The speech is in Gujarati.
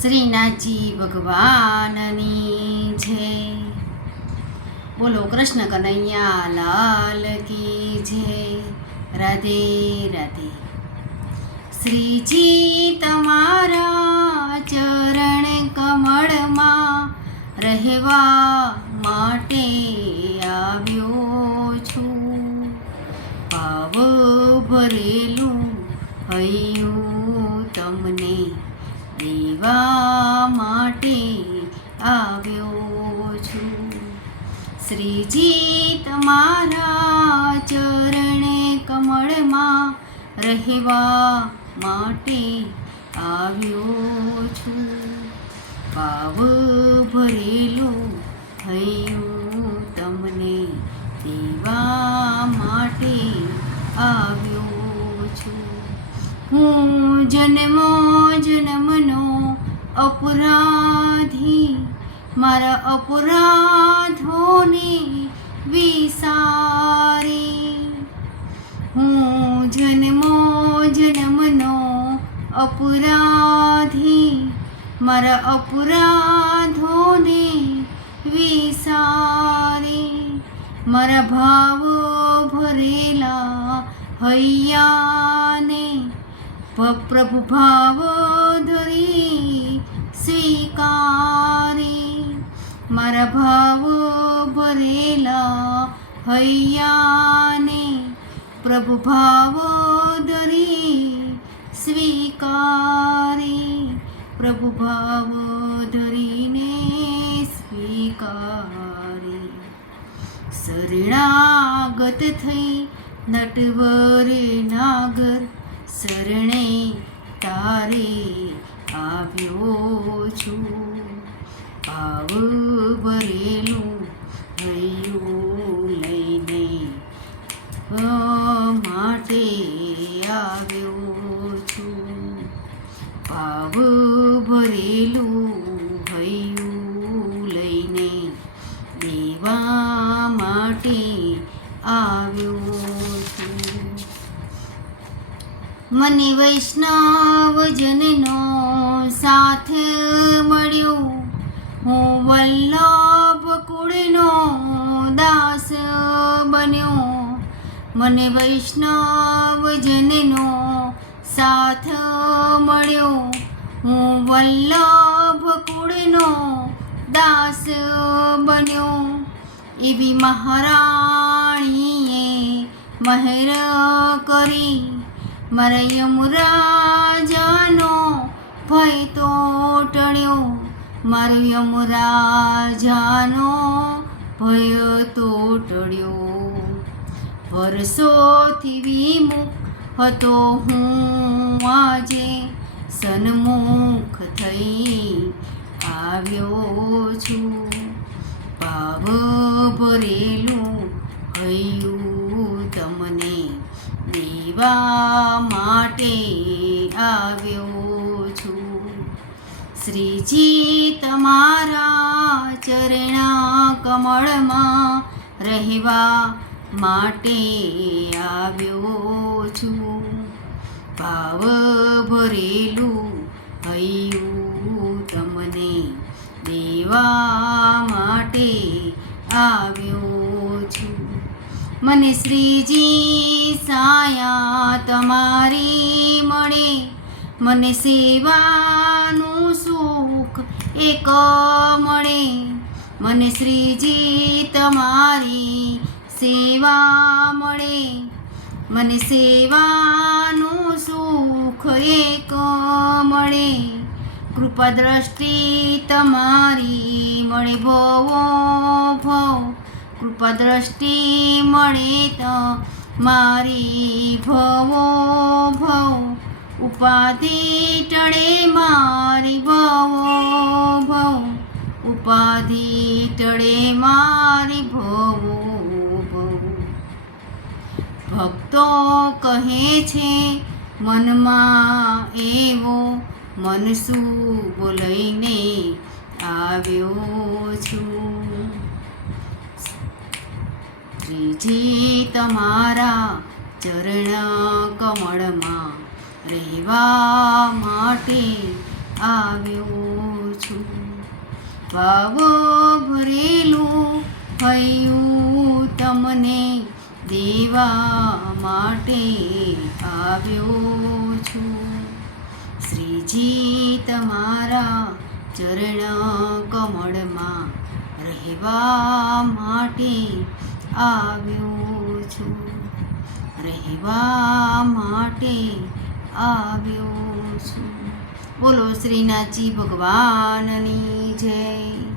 શ્રીનાથજી ભગવાનની જય। બોલો કૃષ્ણ કનૈયા લાલ કી જય। રાધે રાધે। શ્રીજી તમારા ચરણ કમળમાં રહેવા માટે આવ્યો છું। ભાવ ભરેલું હૈયું તમને દેવા માટે આવ્યો છું। શ્રીજી તમારા ચરણ કમળમાં રહેવા માટે આવ્યો છું। ભાવ ભરેલું હૈયું તમને દેવા માટે આવ્યો છું। હું જન્મો જન્મનો અપરાધી મારા અપરાધોને વિસારી। હું જન્મો જન્મનો અપરાધી મારા અપરાધોને વિસારી। મારા ભાવ ભરેલા હૈયાને પ્રભુ ભાવ ધરી સ્વીકારી। મારા ભાવ ભરેલા હૈયાને પ્રભુ ભાવ ધરી સ્વીકારી। પ્રભુ ભાવ ધરીને સ્વીકારી। શરણાગત થઈ નટવર નાગર શરણે તારે આવ્યો છું। ભાવ ભરેલું હૈયું લઈને માટે આવ્યો છું। ભાવ ભરેલું હૈયું લઈને દેવા માટે આવ્યો છું। મને વૈષ્ણવજનનો સાથ મળ્યો હું વલ્લભ કુળનો દાસ બન્યો। મને વૈષ્ણવજનનો સાથ મળ્યો હું વલ્લભ કુળનો દાસ બન્યો। એવી મહારાણીએ મહેર કરી મારા યમરાજાનો ભય તો ટળ્યો। મારો યમરાજાનો ભય તો ટળ્યો। વર્ષોથી વિમુખ હતો હું આજે સન્મુખ થઈ આવ્યો છું। ભાવ ભરેલું હૈયું તમને દેવા માટે આવ્યો છું। શ્રીજી તમારા ચરણ કમળમાં રહેવા માટે આવ્યો છું। ભાવ ભરેલું હૈયું તમને દેવા માટે આવ્યો છું। મને શ્રીજી સાયા તમારી મળે મને સેવાનું સુખ એક મળે। મને શ્રીજી તમારી સેવા મળે મને સેવાનું સુખ એક મળે। કૃપા દ્રષ્ટિ તમારી મળે ભવો ભવ કૃપા દ્રષ્ટિ મળે તો મારી ભવો ભવ ઉપાધિ ટળે મારી ભવો ભવ ઉપાધિ ટળે મારી ભવો ભવ। ભક્તો કહે છે મનમાં એવો મનસુબ લઈને આવ્યો છું। શ્રીજી તમારા ચરણ કમળમાં રહેવા માટે આવ્યો છું. ભાવો ભરેલું હૈયું તમને દેવા માટે આવ્યો છું. શ્રીજી તમારા ચરણ કમળમાં રહેવા માટે આવ્યો છું. રહેવા માટે આવ્યો છું. બોલો શ્રીનાથજી ભગવાનની જય.